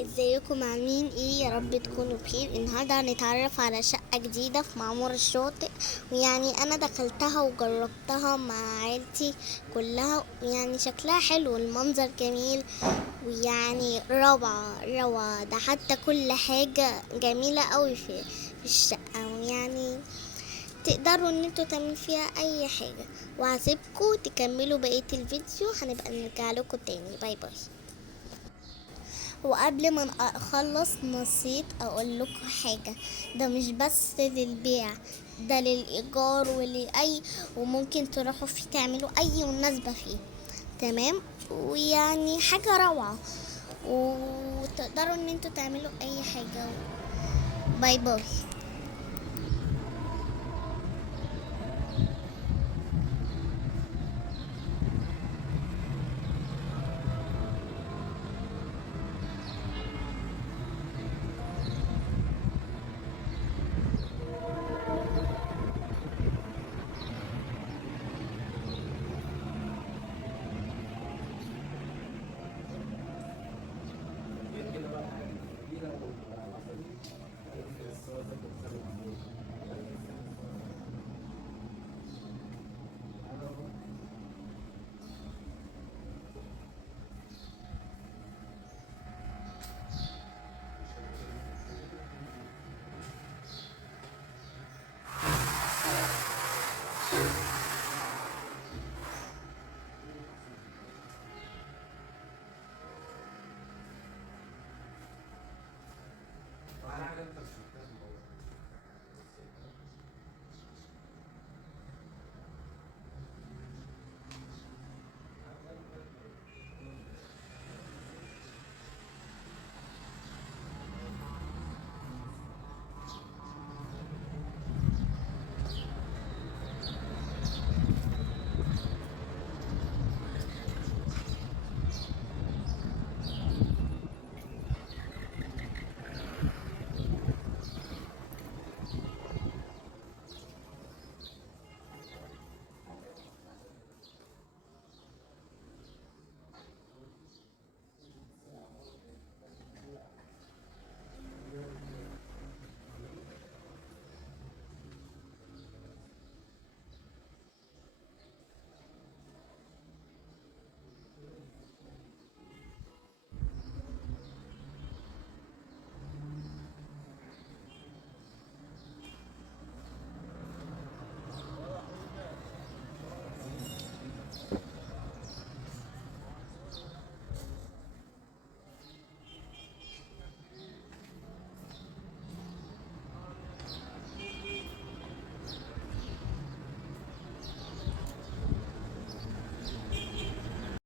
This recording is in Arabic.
ازيكم عاملين ايه؟ يا رب تكونوا بخير. النهارده هنتعرف على شقة جديدة في معمور الشاطئ، ويعني انا دخلتها وجربتها مع عيلتي كلها، ويعني شكلها حلو، المنظر جميل، ويعني روعة روعة. ده حتى كل حاجة جميلة قوي في الشقة، ويعني تقدروا ان انتوا تعملوا فيها اي حاجة. وهسيبكم تكملوا بقية الفيديو، هنبقى نرجع لكم تاني. باي باي. وقبل ما اخلص نسيت اقول لكم حاجه، ده مش بس للبيع، ده للايجار ولاي، وممكن تروحوا فيه تعملوا اي مناسبه فيه. تمام. ويعني حاجه روعه، وتقدروا ان انتوا تعملوا اي حاجه. باي باي. على حاجة انت